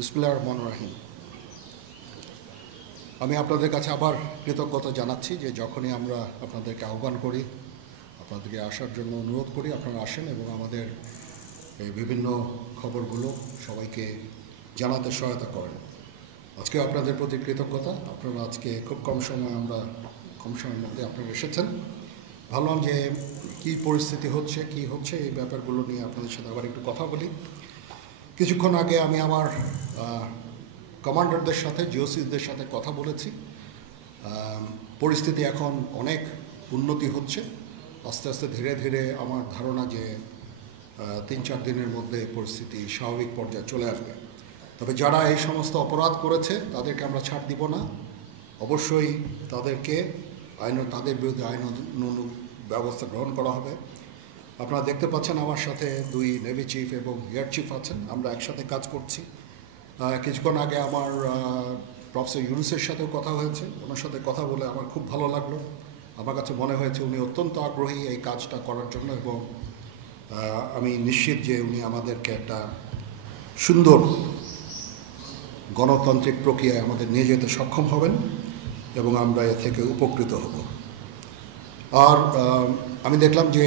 বিসমিল্লাহির রহমানির রহিম। আমি আপনাদের কাছে আবার কৃতজ্ঞতা জানাচ্ছি যে যখনই আমরা আপনাদেরকে আহ্বান করি, আপনাদেরকে আসার জন্য অনুরোধ করি, আপনারা আসেন এবং আমাদের এই বিভিন্ন খবরগুলো সবাইকে জানাতে সহায়তা করেন। আজকে আপনাদের প্রতি কৃতজ্ঞতা। আপনারা আজকে খুব কম সময়ের মধ্যে আপনারা এসেছেন। ভাবলাম যে কী পরিস্থিতি হচ্ছে, কি হচ্ছে, এই ব্যাপারগুলো নিয়ে আপনাদের সাথে আবার একটু কথা বলি। কিছুক্ষণ আগে আমি আমার কমান্ডারদের সাথে, জিওসিসদের সাথে কথা বলেছি। পরিস্থিতি এখন অনেক উন্নতি হচ্ছে। আস্তে আস্তে ধীরে ধীরে আমার ধারণা যে ৩-৪ দিনের মধ্যে পরিস্থিতি স্বাভাবিক পর্যায়ে চলে আসবে। তবে যারা এই সমস্ত অপরাধ করেছে তাদেরকে আমরা ছাড় দিব না। অবশ্যই তাদের বিরুদ্ধে আইনানুগ ব্যবস্থা গ্রহণ করা হবে। আপনারা দেখতে পাচ্ছেন আমার সাথে 2 নেভি চিফ এবং এয়ার চিফ আছেন। আমরা একসাথে কাজ করছি। কিছুক্ষণ আগে আমার প্রফেসর ইউনুসের সাথেও কথা হয়েছে। ওনার সাথে কথা বলে আমার খুব ভালো লাগলো। আমার কাছে মনে হয়েছে উনি অত্যন্ত আগ্রহী এই কাজটা করার জন্য, এবং আমি নিশ্চিত যে উনি আমাদেরকে একটা সুন্দর গণতান্ত্রিক প্রক্রিয়ায় আমাদের নিয়ে যেতে সক্ষম হবেন এবং আমরা এ থেকে উপকৃত হব। আর আমি দেখলাম যে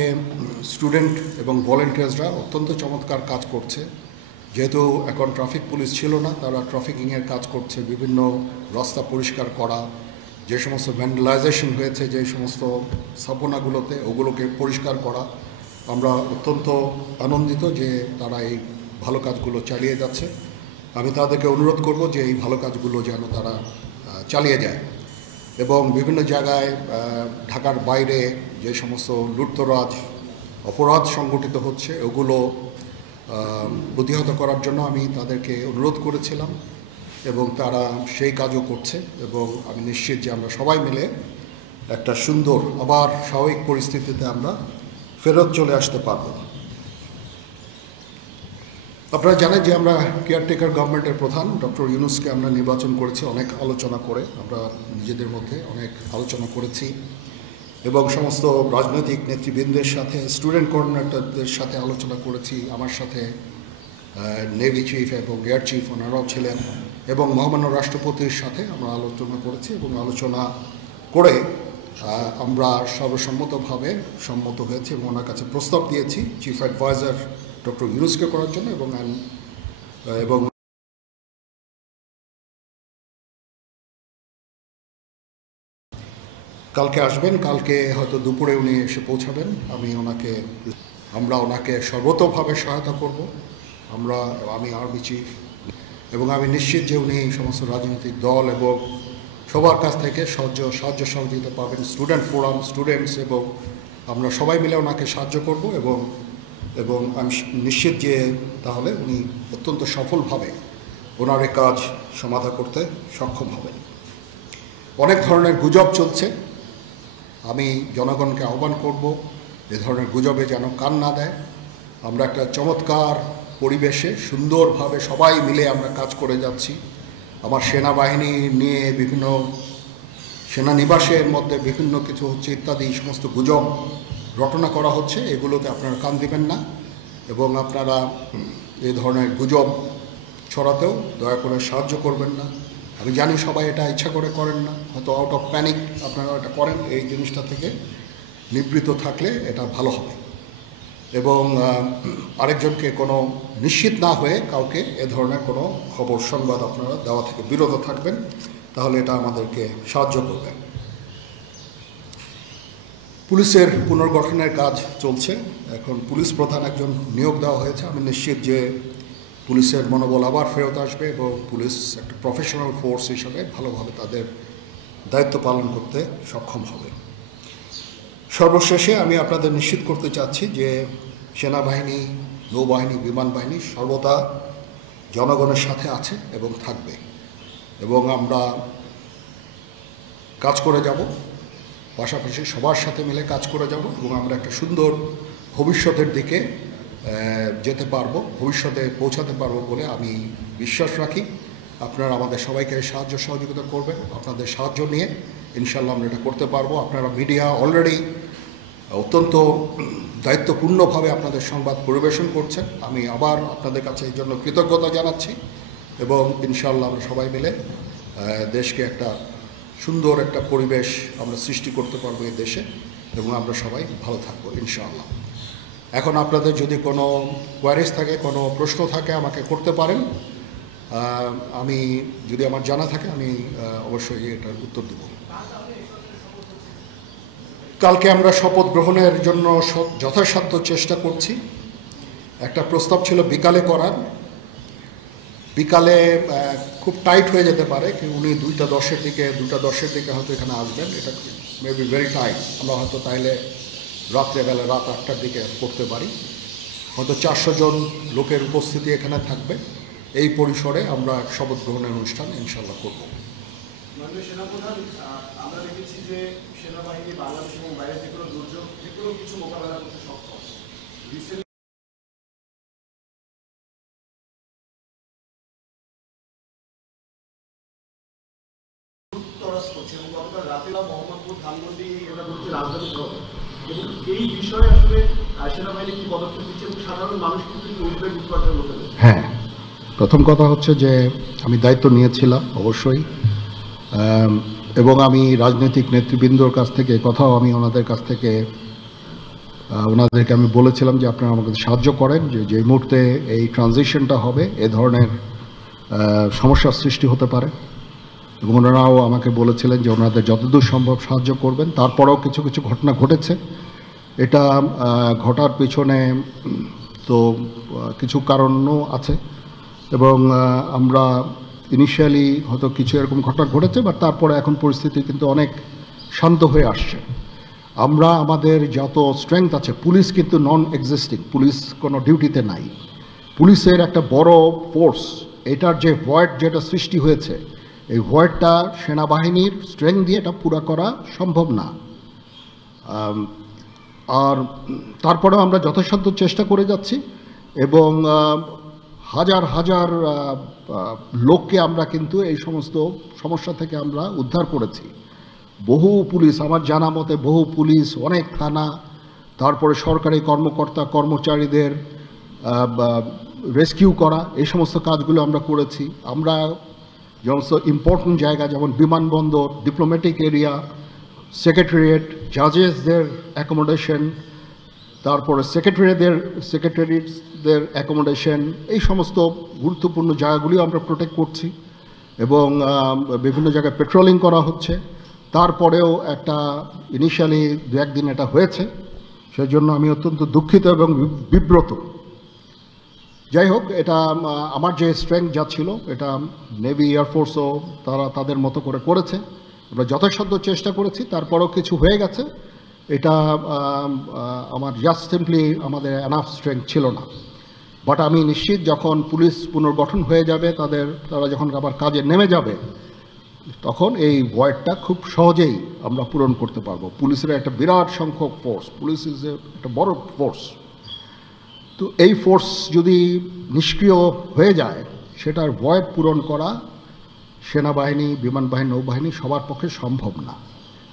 স্টুডেন্ট এবং ভলেন্টিয়ার্সরা অত্যন্ত চমৎকার কাজ করছে। যেহেতু এখন ট্রাফিক পুলিশ ছিল না, তারা ট্রাফিকিংয়ের কাজ করছে, বিভিন্ন রাস্তা পরিষ্কার করা, যে সমস্ত ভ্যান্ডালাইজেশন হয়েছে যে সমস্ত স্থাপনাগুলোতে, ওগুলোকে পরিষ্কার করা। আমরা অত্যন্ত আনন্দিত যে তারা এই ভালো কাজগুলো চালিয়ে যাচ্ছে। আমি তাদেরকে অনুরোধ করব যে এই ভালো কাজগুলো যেন তারা চালিয়ে যায় এবং বিভিন্ন জায়গায় ঢাকার বাইরে যে সমস্ত লুটতরাজ অপরাধ সংগঠিত হচ্ছে ওগুলো প্রতিহত করার জন্য আমি তাদেরকে অনুরোধ করেছিলাম এবং তারা সেই কাজও করছে। এবং আমি নিশ্চিত যে আমরা সবাই মিলে একটা সুন্দর আবার স্বাভাবিক পরিস্থিতিতে আমরা ফেরত চলে আসতে পারব। আপনারা জানেন যে আমরা কেয়ারটেকার গভর্নমেন্টের প্রধান ডক্টর ইউনুসকে আমরা নির্বাচন করেছি অনেক আলোচনা করে। আমরা নিজেদের মধ্যে অনেক আলোচনা করেছি এবং সমস্ত রাজনৈতিক নেতৃবৃন্দের সাথে, স্টুডেন্ট কোঅর্ডিনেটরদের সাথে আলোচনা করেছি। আমার সাথে নেভি চিফ এবং এয়ার চিফ ওনারাও ছিলেন এবং মহামান্য রাষ্ট্রপতির সাথে আমরা আলোচনা করেছি এবং আলোচনা করে আমরা সর্বসম্মতভাবে সম্মত হয়েছি এবং ওনার কাছে প্রস্তাব দিয়েছি চিফ অ্যাডভাইজার ডক্টর ইউনুসকে করার জন্য এবং কালকে আসবেন। কালকে হয়তো দুপুরে উনি এসে পৌঁছাবেন। আমরা ওনাকে সর্বতোভাবে সহায়তা করব। আমি আর্মি চিফ এবং আমি নিশ্চিত যে উনি সমস্ত রাজনৈতিক দল এবং সবার কাছ থেকে সাহায্য সহযোগিতা পাবেন। স্টুডেন্ট ফোরাম, স্টুডেন্টস এবং আমরা সবাই মিলে ওনাকে সাহায্য করব এবং আমি নিশ্চিত যে তাহলে উনি অত্যন্ত সফলভাবে ওনার এই কাজ সমাধা করতে সক্ষম হবেন। অনেক ধরনের গুজব চলছে। আমি জনগণকে আহ্বান করব এ ধরনের গুজবে যেন কান না দেয়। আমরা একটা চমৎকার পরিবেশে সুন্দরভাবে সবাই মিলে আমরা কাজ করে যাচ্ছি। আমার সেনাবাহিনী নিয়ে বিভিন্ন সেনানিবাসের মধ্যে বিভিন্ন কিছু হচ্ছে ইত্যাদি সমস্ত গুজব রটনা করা হচ্ছে। এগুলোতে আপনারা কান দিবেন না এবং আপনারা এই ধরনের গুজব ছড়াতেও দয়া করে সাহায্য করবেন না। আমি জানি সবাই এটা ইচ্ছা করে করেন না, হয়তো আউট অফ প্যানিক আপনারা এটা করেন। এই জিনিসটা থেকে নিবৃত্ত থাকলে এটা ভালো হবে এবং আরেকজনকে কোনো নিশ্চিত না হয়ে কাউকে এ ধরনের কোনো খবর সংবাদ আপনারা দেওয়া থেকে বিরত থাকবেন, তাহলে এটা আমাদেরকে সাহায্য করবে। পুলিশের পুনর্গঠনের কাজ চলছে। এখন পুলিশ প্রধান একজন নিয়োগ দেওয়া হয়েছে। আমি নিশ্চিত যে পুলিশের মনোবল আবার ফেরত আসবে এবং পুলিশ একটা প্রফেশনাল ফোর্স হিসাবে ভালোভাবে তাদের দায়িত্ব পালন করতে সক্ষম হবে। সর্বশেষে আমি আপনাদের নিশ্চিত করতে চাচ্ছি যে সেনাবাহিনী, নৌবাহিনী, বিমান বাহিনী সর্বদা জনগণের সাথে আছে এবং থাকবে এবং আমরা কাজ করে যাব, পাশাপাশি সবার সাথে মিলে কাজ করে যাব এবং আমরা একটা সুন্দর ভবিষ্যতের দিকে যেতে পারবো, ভবিষ্যতে পৌঁছাতে পারবো বলে আমি বিশ্বাস রাখি। আপনারা আমাদের সবাইকে সাহায্য সহযোগিতা করবেন। আপনাদের সাহায্য নিয়ে ইনশাল্লাহ আমরা এটা করতে পারবো। আপনারা মিডিয়া অলরেডি অত্যন্ত দায়িত্বপূর্ণভাবে আপনাদের সংবাদ পরিবেশন করছেন। আমি আবার আপনাদের কাছে এই জন্য কৃতজ্ঞতা জানাচ্ছি এবং ইনশাআল্লাহ আমরা সবাই মিলে দেশকে একটা সুন্দর একটা পরিবেশ আমরা সৃষ্টি করতে পারবো এই দেশে, এবং আমরা সবাই ভালো থাকবো ইনশাআল্লাহ। এখন আপনাদের যদি কোনো কোয়ারিজ থাকে, কোনো প্রশ্ন থাকে, আমাকে করতে পারেন। আমি যদি আমার জানা থাকে আমি অবশ্যই এটার উত্তর দেব। কালকে আমরা শপথ গ্রহণের জন্য যথাসাধ্য চেষ্টা করছি। একটা প্রস্তাব ছিল বিকালে করার, বিকালে খুব টাইট হয়ে যেতে পারে, কি উনি 2:10 দিকে হয়তো এখানে আসবেন, এটা মেবি ভেরি টাইট। আমরা হয়তো তাইলে রাত্রেবেলা রাত 8টার দিকে করতে পারি, হয়তো 400 জন লোকের উপস্থিতি এখানে থাকবে। এই পরিসরে আমরা শপথ গ্রহণের অনুষ্ঠান ইনশাল্লাহ করব। সেনাপ্রধান, আমরা দেখেছি যে সেনাবাহিনী বাংলাদেশ এবং বাইরে যে কোনো দুর্যোগ, যে কোনো কিছু মোকাবেলা করতে সক্ষম। মোহাম্মদপুর ধানমন্ডি এলাকাগুলোতে রাজধানী হবে, এবং এই বিষয়ে আসলে সেনাবাহিনী কি পদক্ষেপ দিচ্ছে এবং সাধারণ মানুষ কিন্তু উদ্বেগ উৎপাদন হতে পারে। হ্যাঁ, প্রথম কথা হচ্ছে যে আমি দায়িত্ব নিয়েছিলাম অবশ্যই, এবং আমি রাজনৈতিক নেতৃবৃন্দর কাছ থেকে কথাও আমি ওনাদের কাছ থেকে ওনাদেরকে আমি বলেছিলাম যে আপনারা আমাকে সাহায্য করেন, যে মুহূর্তে এই ট্রানজিশনটা হবে এ ধরনের সমস্যার সৃষ্টি হতে পারে, এবং ওনারাও আমাকে বলেছিলেন যে ওনাদের যতদূর সম্ভব সাহায্য করবেন। তারপরেও কিছু কিছু ঘটনা ঘটেছে। এটা ঘটার পিছনে তো কিছু কারণও আছে, এবং আমরা ইনিশিয়ালি হয়তো কিছু এরকম ঘটনা ঘটেছে, বাট তারপরে এখন পরিস্থিতি কিন্তু অনেক শান্ত হয়ে আসছে। আমরা আমাদের যত স্ট্রেংথ আছে, পুলিশ কিন্তু নন এক্সিস্টিং, পুলিশ কোনো ডিউটিতে নাই। পুলিশের একটা বড় ফোর্স, এটার যে ভয়েড যেটা সৃষ্টি হয়েছে, এই ভয়েডটা সেনাবাহিনীর স্ট্রেংথ দিয়ে এটা পুরা করা সম্ভব না। আর তারপরেও আমরা যথাসাধ্য চেষ্টা করে যাচ্ছি, এবং হাজার হাজার লোককে আমরা কিন্তু এই সমস্ত সমস্যা থেকে আমরা উদ্ধার করেছি। বহু পুলিশ, আমার জানা মতে বহু পুলিশ, অনেক থানা, তারপরে সরকারি কর্মকর্তা কর্মচারীদের রেস্কিউ করা, এই সমস্ত কাজগুলো আমরা করেছি। আমরা সমস্ত ইম্পর্টেন্ট জায়গা যেমন বিমানবন্দর, ডিপ্লোম্যাটিক এরিয়া, সেক্রেটারিয়েট, জাজেসদের অ্যাকোমোডেশন, তারপরে সেক্রেটারিদের অ্যাকোমোডেশন, এই সমস্ত গুরুত্বপূর্ণ জায়গাগুলিও আমরা প্রোটেক্ট করছি, এবং বিভিন্ন জায়গায় পেট্রোলিং করা হচ্ছে। তারপরেও একটা ইনিশিয়ালি 2-1 দিন এটা হয়েছে, সেই জন্য আমি অত্যন্ত দুঃখিত এবং বিব্রত। যাই হোক, এটা আমার যে স্ট্রেংথ যা ছিল, এটা নেভি এয়ারফোর্সও তারা তাদের মতো করে করেছে। আমরা যথাসাধ্য চেষ্টা করেছি, তারপরেও কিছু হয়ে গেছে। এটা আমার জাস্ট সিম্পলি আমাদের এনাফ স্ট্রেংথ ছিল না। বাট আমি নিশ্চিত যখন পুলিশ পুনর্গঠন হয়ে যাবে, তারা যখন আবার কাজে নেমে যাবে, তখন এই ভয়েডটা খুব সহজেই আমরা পূরণ করতে পারবো। পুলিশের একটা বিরাট সংখ্যক ফোর্স, পুলিশ ইজ একটা বড় ফোর্স। তো এই ফোর্স যদি নিষ্ক্রিয় হয়ে যায়, সেটার ভয়েড পূরণ করা সেনাবাহিনী, বিমান বাহিনী, নৌবাহিনী সবার পক্ষে সম্ভব না।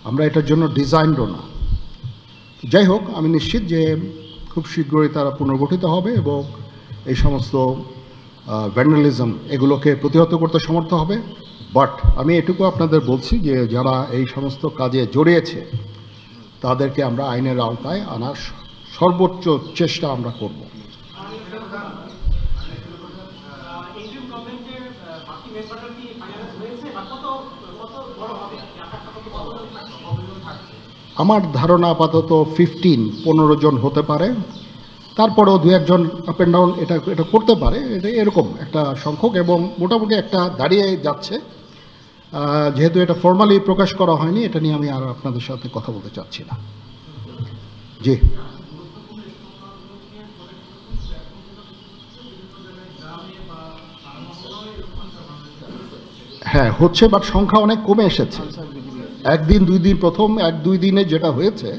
আমরা এটার জন্য ডিজাইনডও না। যাই হোক, আমি নিশ্চিত যে খুব শীঘ্রই তারা পুনর্গঠিত হবে, এবং এই সমস্ত ভ্যান্ডালিজম এগুলোকে প্রতিহত করতে সমর্থ হবে। বাট আমি এটুকু আপনাদের বলছি যে যারা এই সমস্ত কাজে জড়িয়েছে তাদেরকে আমরা আইনের আওতায় আনার সর্বোচ্চ চেষ্টা আমরা করব। আমার ধারণা আপাতত 15 জন হতে পারে, তারপরেও 2-1 জন আপ অ্যান্ড ডাউন এটা করতে পারে, এটা এরকম একটা সংখ্যক, এবং মোটামুটি একটা দাঁড়িয়ে যাচ্ছে। যেহেতু এটা ফর্মালি প্রকাশ করা হয়নি, এটা নিয়ে আমি আর আপনাদের সাথে কথা বলতে চাচ্ছি না। জি, হ্যাঁ হচ্ছে, বাট সংখ্যা অনেক কমে এসেছে। 1-2 দিন, প্রথম 1-2 দিনে যেটা হয়েছে,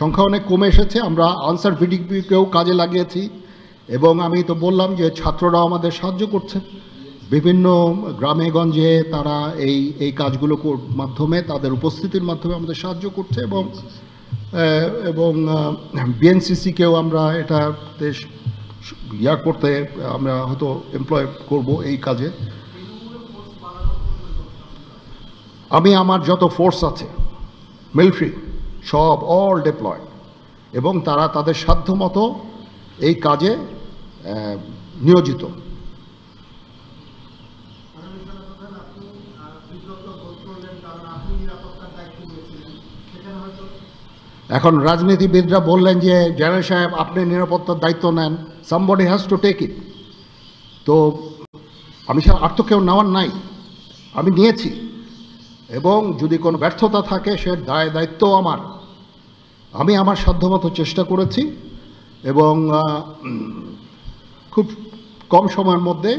সংখ্যা অনেক কমে এসেছে। আমরা আনসার ভিডিপিকেও কাজে লাগিয়েছি, এবং আমি তো বললাম যে ছাত্ররাও আমাদের সাহায্য করছে বিভিন্ন গ্রামে গঞ্জে। তারা এই কাজগুলো মাধ্যমে, তাদের উপস্থিতির মাধ্যমে আমাদের সাহায্য করছে, এবং বিএনসিসিকেও আমরা এটাতে করতে আমরা হয়তো এমপ্লয় করব এই কাজে। আমি আমার যত ফোর্স আছে মিলিটারি সব অল ডিপ্লয়েড, এবং তারা তাদের সাধ্যমতো এই কাজে নিয়োজিত। এখন রাজনীতিবিদরা বললেন যে জেনারেল সাহেব আপনি নিরাপত্তার দায়িত্ব নেন, somebody has to take it. তো আমি আর তো কেউ নেওয়ার নাই, আমি নিয়েছি, এবং যদি কোনো ব্যর্থতা থাকে সে দায়িত্ব আমার। আমি আমার সাধ্যমতো চেষ্টা করেছি, এবং খুব কম সময়ের মধ্যে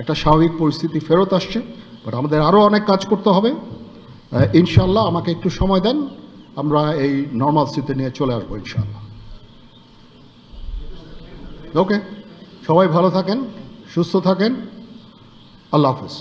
একটা স্বাভাবিক পরিস্থিতি ফেরত আসছে। বাট আমাদের আরও অনেক কাজ করতে হবে। ইনশাল্লাহ আমাকে একটু সময় দেন, আমরা এই নর্মালসিতে নিয়ে চলে আসবো ইনশাল্লাহ। ওকে, সবাই ভালো থাকেন, সুস্থ থাকেন, আল্লাহ হাফেজ।